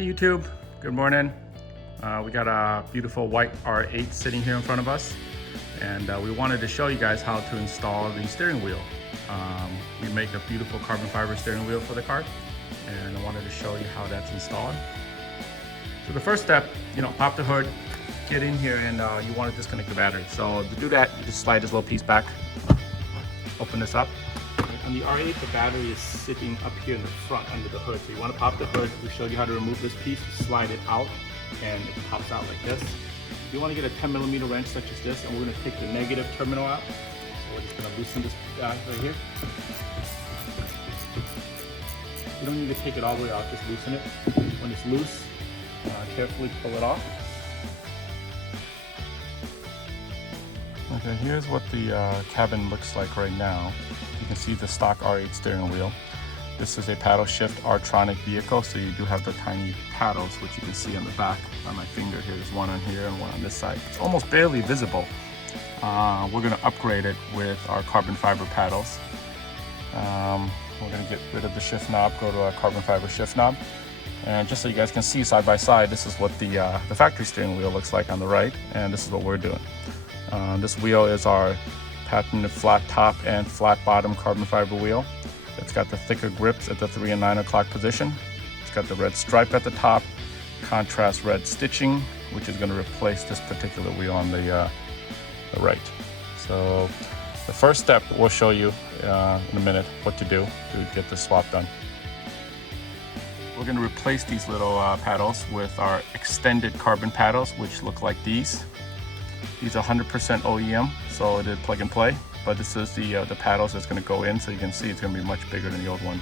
Hey YouTube, good morning. We got a beautiful white R8 sitting here in front of us, and we wanted to show you guys how to install the steering wheel. We make a beautiful carbon fiber steering wheel for the car, and I wanted to show you how that's installed. So the first step, pop the hood, get in here, and you want to disconnect the battery. So to do that, you just slide this little piece back, open this up. On the R8, the battery is sitting up here in the front under the hood. So you want to pop the hood. We showed you how to remove this piece. You slide it out and it pops out like this. You want to get a 10mm wrench such as this, and we're going to take the negative terminal out. So we're just going to loosen this guy right here. You don't need to take it all the way out, just loosen it. When it's loose, carefully pull it off. Okay, here's what the cabin looks like right now. You can see the stock R8 steering wheel. This is a paddle shift R-tronic vehicle, so you do have the tiny paddles, which you can see on the back on my finger here. There's one on here and one on this side. It's almost barely visible. We're going to upgrade it with our carbon fiber paddles. We're going to get rid of the shift knob, go to our carbon fiber shift knob. And just so you guys can see side by side, this is what the factory steering wheel looks like on the right, and this is what we're doing. This wheel is our patented flat top and flat bottom carbon fiber wheel. It's got the thicker grips at the 3 and 9 o'clock position. It's got the red stripe at the top, contrast red stitching, which is going to replace this particular wheel on the right. So the first step, we'll show you in a minute what to do to get this swap done. We're going to replace these little paddles with our extended carbon paddles, which look like these. These are 100% OEM, so it is plug and play, but this is the paddles that's going to go in, so you can see it's going to be much bigger than the old one.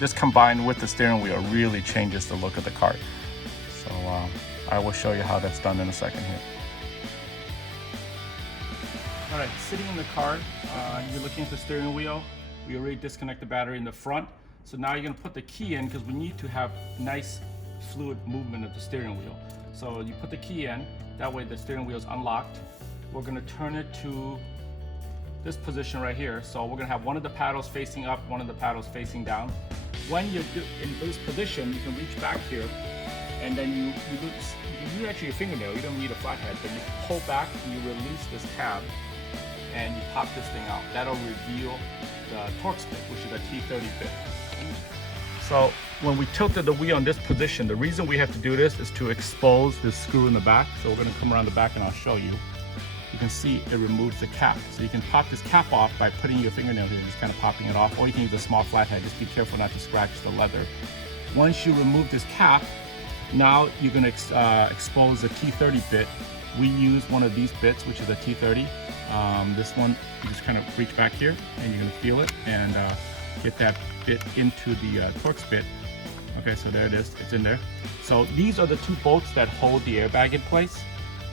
This combined with the steering wheel really changes the look of the car. So I will show you how that's done in a second here. All right, sitting in the car, you're looking at the steering wheel. We already disconnect the battery in the front, so now you're going to put the key in because we need to have nice fluid movement of the steering wheel. So you put the key in, that way the steering wheel is unlocked. We're going to turn it to this position right here. So we're going to have one of the paddles facing up, one of the paddles facing down. When you're in this position, you can reach back here, and then you use actually your fingernail. You don't need a flathead, but you pull back and you release this tab, and you pop this thing out. That'll reveal the torx bit, which is a T30 bit. So when we tilted the wheel in this position, the reason we have to do this is to expose this screw in the back. So we're going to come around the back and I'll show you. You can see it removes the cap. So you can pop this cap off by putting your fingernail here, just kind of popping it off, or you can use a small flathead. Just be careful not to scratch the leather. Once you remove this cap, now you're going to expose the T30 bit. We use one of these bits, which is a T30. This one, you just kind of reach back here and you're going to feel it and get that bit into the torx bit. Okay, so there it is, it's in there. So these are the two bolts that hold the airbag in place.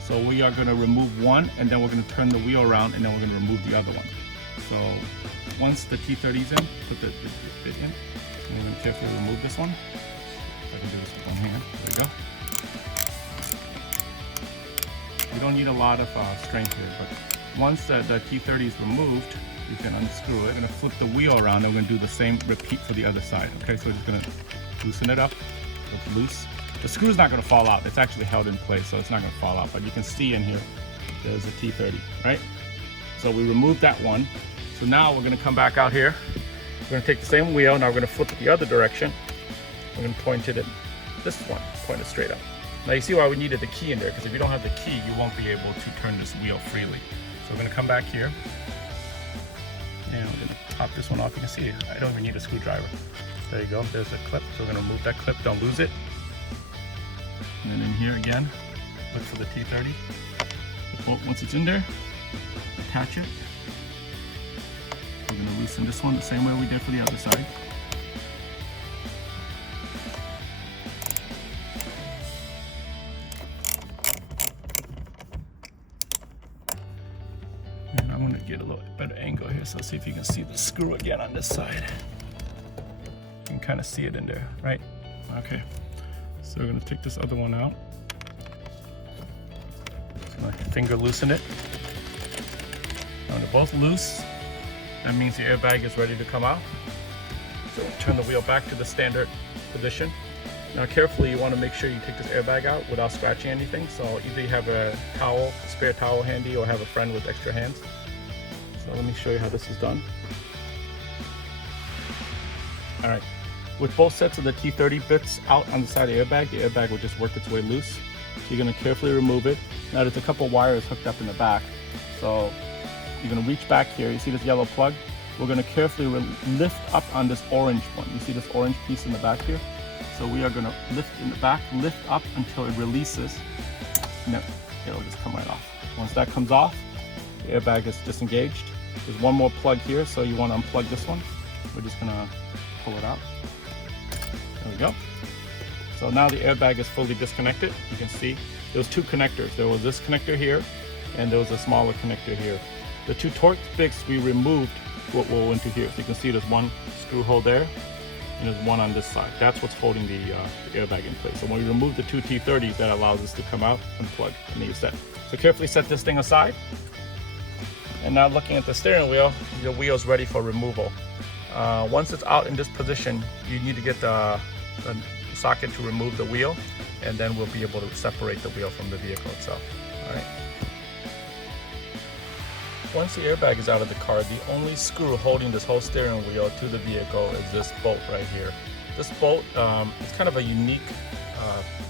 So we are going to remove one, and then we're going to turn the wheel around, and then we're going to remove the other one. So once the T30 is in, put the bit in, and we're going to carefully remove this one. If I can do this with one hand, there we go. You don't need a lot of strength here, but once the T30 is removed, you can unscrew it. We're going to flip the wheel around, and we're going to do the same repeat for the other side. Okay, so we're just going to loosen it up. So it's loose. The screw's not going to fall out. It's actually held in place, so it's not going to fall out. But you can see in here, there's a T30, right? So we removed that one. So now we're going to come back out here. We're going to take the same wheel. Now we're going to flip it the other direction. We're going to point it at this one, point it straight up. Now you see why we needed the key in there, because if you don't have the key, you won't be able to turn this wheel freely. So we're going to come back here. And we're going to pop this one off. You can see I don't even need a screwdriver. There you go. There's the clip. So we're going to remove that clip. Don't lose it. And then in here again, look for the T30. The bolt, once it's in there, attach it. We're going to loosen this one the same way we did for the other side. And I'm going to get a little better angle here, so see if you can see the screw again on this side. You can kind of see it in there, right? Okay. So we're going to take this other one out. Just going to finger loosen it. Now they're both loose. That means the airbag is ready to come out. So turn the wheel back to the standard position. Now carefully, you want to make sure you take this airbag out without scratching anything. So either you have a towel, a spare towel handy, or have a friend with extra hands. So let me show you how this is done. All right, with both sets of the T30 bits out on the side of the airbag will just work its way loose. So you're gonna carefully remove it. Now there's a couple wires hooked up in the back. So you're gonna reach back here, you see this yellow plug? We're gonna carefully lift up on this orange one. You see this orange piece in the back here? So we are gonna lift in the back, lift up until it releases. No, it'll just come right off. Once that comes off, the airbag is disengaged. There's one more plug here, so you wanna unplug this one. We're just gonna pull it out. There we go. So now the airbag is fully disconnected. You can see there was two connectors. There was this connector here, and there was a smaller connector here. The two torque bits we removed what will into here. So you can see there's one screw hole there, and there's one on this side. That's what's holding the airbag in place. So when we remove the two T30s, that allows us to come out, unplug, and then you're set. So carefully set this thing aside. And now looking at the steering wheel, your wheel's ready for removal. Once it's out in this position, you need to get the socket to remove the wheel, and then we'll be able to separate the wheel from the vehicle itself. All right. Once the airbag is out of the car, the only screw holding this whole steering wheel to the vehicle is this bolt right here. This bolt is kind of a unique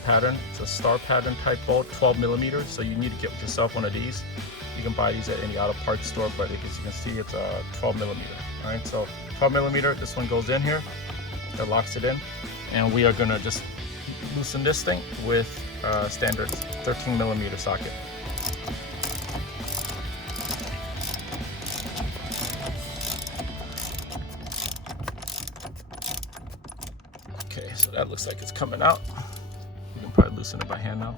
pattern. It's a star pattern type bolt, 12 millimeters. So you need to get yourself one of these. You can buy these at any auto parts store, but as you can see, it's a 12 millimeter. All right, so 12 millimeter, this one goes in here, that locks it in. And we are gonna just loosen this thing with a standard 13 millimeter socket. Okay, so that looks like it's coming out. You can probably loosen it by hand now.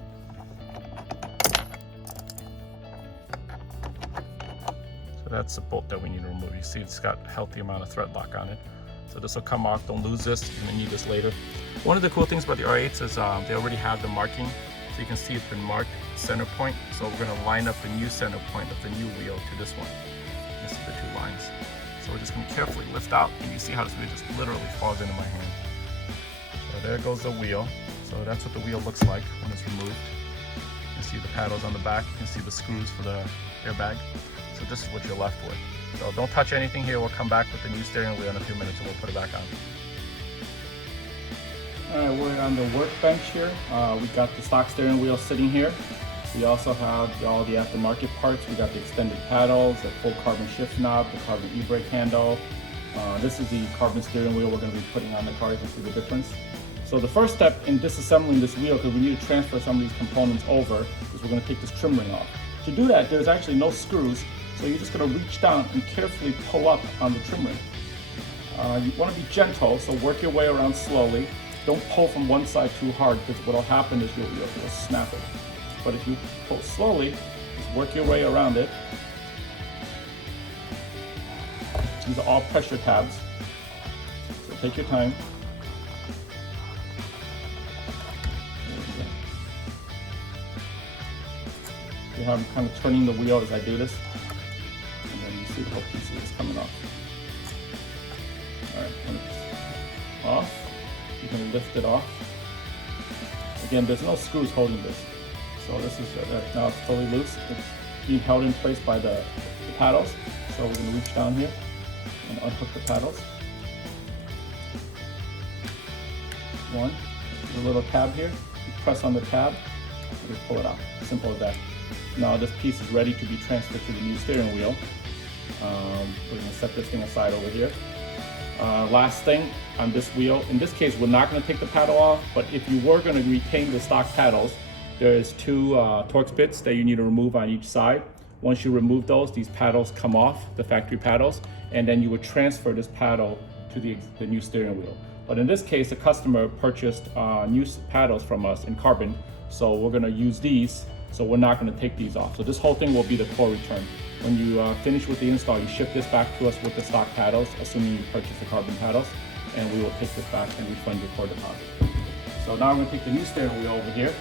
So that's the bolt that we need to remove. You see it's got a healthy amount of thread lock on it. So this will come off, don't lose this, you're gonna need this later. One of the cool things about the R8s is they already have the marking. So you can see it's been marked center point. So we're gonna line up the new center point of the new wheel to this one. You can see the two lines. So we're just gonna carefully lift out, and you see how this wheel just literally falls into my hand. So there goes the wheel. So that's what the wheel looks like when it's removed. You can see the paddles on the back, you can see the screws for the airbag. So this is what you're left with. So don't touch anything here. We'll come back with the new steering wheel in a few minutes and we'll put it back on. All right, we're on the workbench here. We got the stock steering wheel sitting here. We also have all the aftermarket parts. We got the extended paddles, the full carbon shift knob, the carbon e-brake handle. This is the carbon steering wheel we're going to be putting on the car. You can see the difference. So the first step in disassembling this wheel, because we need to transfer some of these components over, is we're going to take this trim ring off. To do that, there's actually no screws. So you're just going to reach down and carefully pull up on the trim ring. You want to be gentle, so work your way around slowly. Don't pull from one side too hard, because what will happen is you'll snap it. But if you pull slowly, just work your way around it. These are all pressure tabs, so take your time. You have I'm kind of turning the wheel as I do this. And then you see the whole piece is coming off. All right, when it's off, you can lift it off. Again, there's no screws holding this. So this is now it's totally loose. It's being held in place by the paddles. So we're going to reach down here and unhook the paddles. One, there's a little tab here. You press on the tab and you pull it out. Simple as that. Now this piece is ready to be transferred to the new steering wheel. We're going to set this thing aside over here. Last thing on this wheel, in this case we're not going to take the paddle off, but if you were going to retain the stock paddles, there's two Torx bits that you need to remove on each side. Once you remove those, these paddles come off, the factory paddles, and then you would transfer this paddle to the new steering wheel. But in this case, the customer purchased new paddles from us in carbon, so we're going to use these. So we're not going to take these off. So this whole thing will be the core return. When you finish with the install, you ship this back to us with the stock paddles, assuming you purchase the carbon paddles, and we will take this back and refund your core deposit. So now I'm going to take the new steering wheel over here,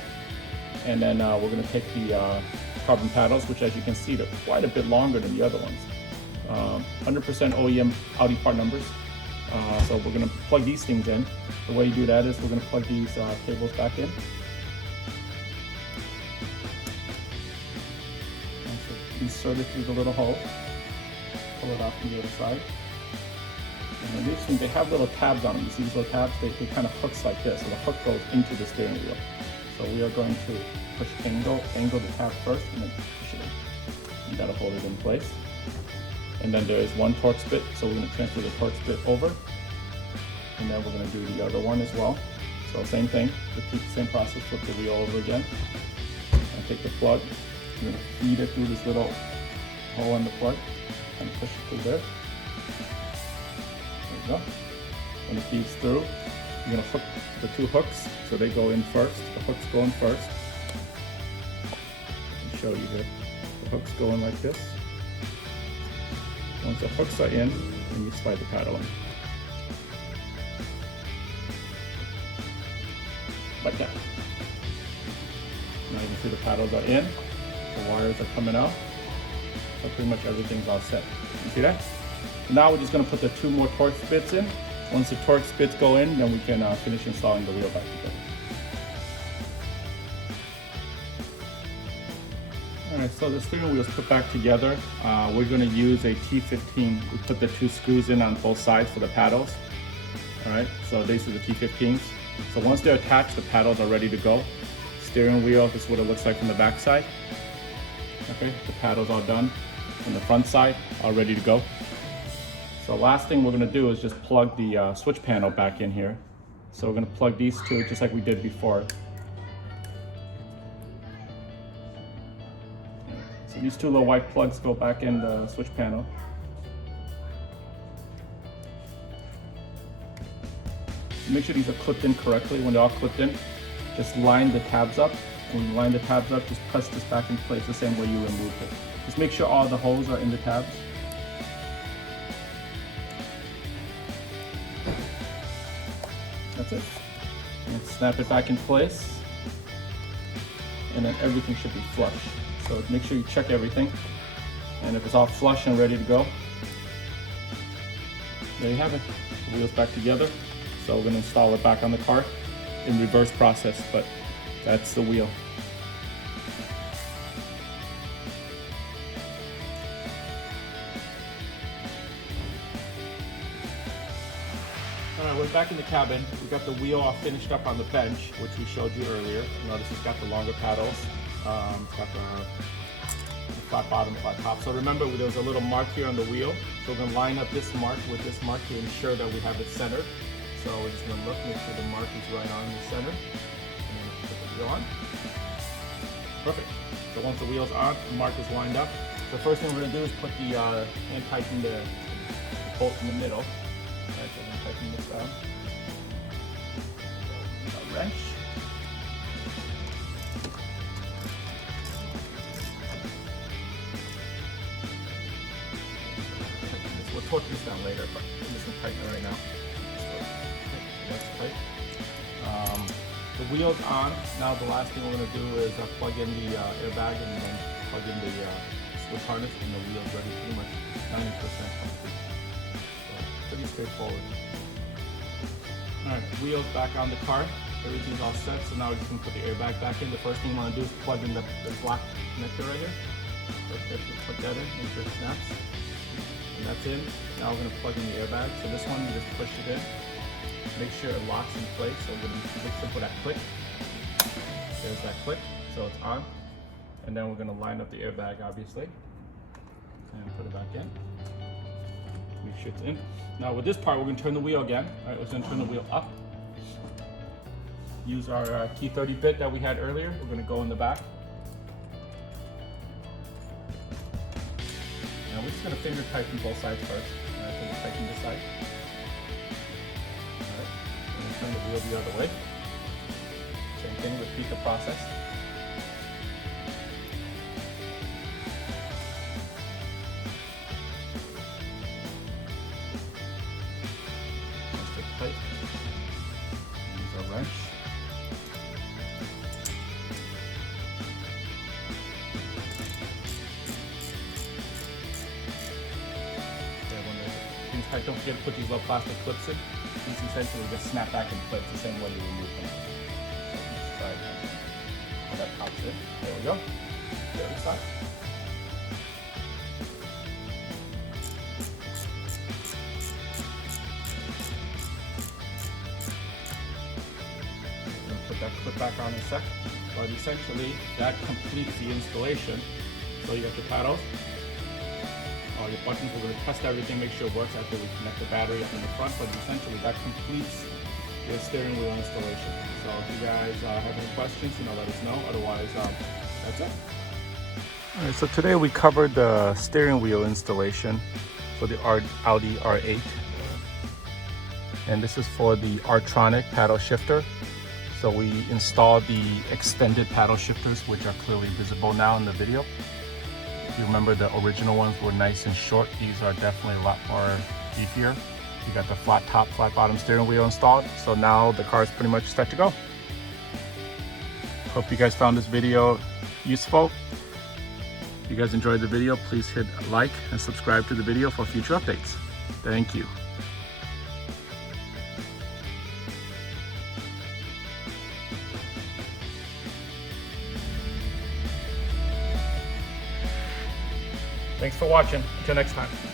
and then we're going to take the carbon paddles, which as you can see, they're quite a bit longer than the other ones. 100% OEM Audi part numbers. So we're gonna plug these things in. The way you do that is we're gonna plug these cables back in. And so insert it through the little hole, pull it off from the other side. And then these things, they have little tabs on them. You see these little tabs? They kind of hooks like this, so the hook goes into the steering wheel. So we are going to push angle the tab first, and then push it in. You gotta hold it in place. And then there is one torx bit, so we're gonna transfer the torx bit over. And then we're gonna do the other one as well. So same thing, repeat the same process, flip the wheel over again. And take the plug, you're gonna feed it through this little hole in the plug, and push it through there. There you go. When it feeds through, you're gonna hook the two hooks, so they go in first. The hooks go in first. I'll show you here. The hooks go in like this. Once the hooks are in, then you slide the paddle in. Like that. Now you can see the paddles are in, the wires are coming out, so pretty much everything's all set. You see that? Now we're just going to put the two more torx bits in. Once the torx bits go in, then we can finish installing the wheel back together. Alright, so the steering wheel is put back together. We're going to use a T15. We put the two screws in on both sides for the paddles. Alright, so these are the T15s. So once they're attached, the paddles are ready to go. Steering wheel, this is what it looks like from the back side. Okay, the paddles are done. From the front side, all ready to go. So last thing we're gonna do is just plug the switch panel back in here. So we're gonna plug these two just like we did before. So these two little white plugs go back in the switch panel. Make sure these are clipped in correctly. When they're all clipped in, just line the tabs up. When you line the tabs up, just press this back in place the same way you removed it. Just make sure all the holes are in the tabs. That's it. And snap it back in place. And then everything should be flush. So make sure you check everything. And if it's all flush and ready to go, there you have it. The wheel's back together. So we're going to install it back on the car in reverse process, but that's the wheel. Alright, we're back in the cabin. We got the wheel all finished up on the bench, which we showed you earlier. Notice it's got the longer paddles. It's got the flat bottom, flat top. So remember, there was a little mark here on the wheel. So we're going to line up this mark with this mark to ensure that we have it centered. So we're just going to look, make sure the mark is right on the center. And then put the wheel on. Perfect. So once the wheel's on, the mark is lined up. The first thing we're going to do is put the and tighten the bolt in the middle. Alright, so we're going to tighten this down. A wrench. We'll torque this down later, but I'm just going to tighten it right now. That's tight. The wheel's on. Now the last thing we're going to do is plug in the airbag and then plug in the switch harness, and the wheel's ready, pretty much 90% complete. So pretty straightforward. Alright, wheel's back on the car. Everything's all set, so now we're just going to put the airbag back in. The first thing you want to do is plug in the black connector right here. So put that in, make sure it snaps. And that's in. Now we're going to plug in the airbag. So this one, you just push it in. Make sure it locks in place. So we're going to look for that click. There's that click. So it's on. And then we're going to line up the airbag, obviously. And put it back in. Make sure it's in. Now with this part, we're going to turn the wheel again. All right, we're going to turn the wheel up. Use our T30 bit that we had earlier. We're going to go in the back. Now we're just going to finger tighten both sides first. All right, so we'll tighten this side. All right, and then turn the wheel the other way. Same thing, repeat the process. Once it's tight, use our wrench. contact, don't forget to put these little plastic clips in. These essentially just snap back in place the same way you remove them. So, try it. Oh, that pops in. There we go. The other side. Put that clip back on in a sec. But essentially, that completes the installation. So you got your paddles, all your buttons. We're going to test everything, make sure it works after we connect the battery up in the front. But essentially, that completes your steering wheel installation. So if you guys have any questions, let us know. Otherwise, that's it. All right, so today we covered the steering wheel installation for the Audi R8. And this is for the Artronic paddle shifter. So we installed the extended paddle shifters, which are clearly visible now in the video. If you remember, the original ones were nice and short. These are definitely a lot more beefier. You got the flat top, flat bottom steering wheel installed. So now the car is pretty much set to go. Hope you guys found this video useful. If you guys enjoyed the video, please hit like and subscribe to the video for future updates. Thank you. Thanks for watching. Until next time.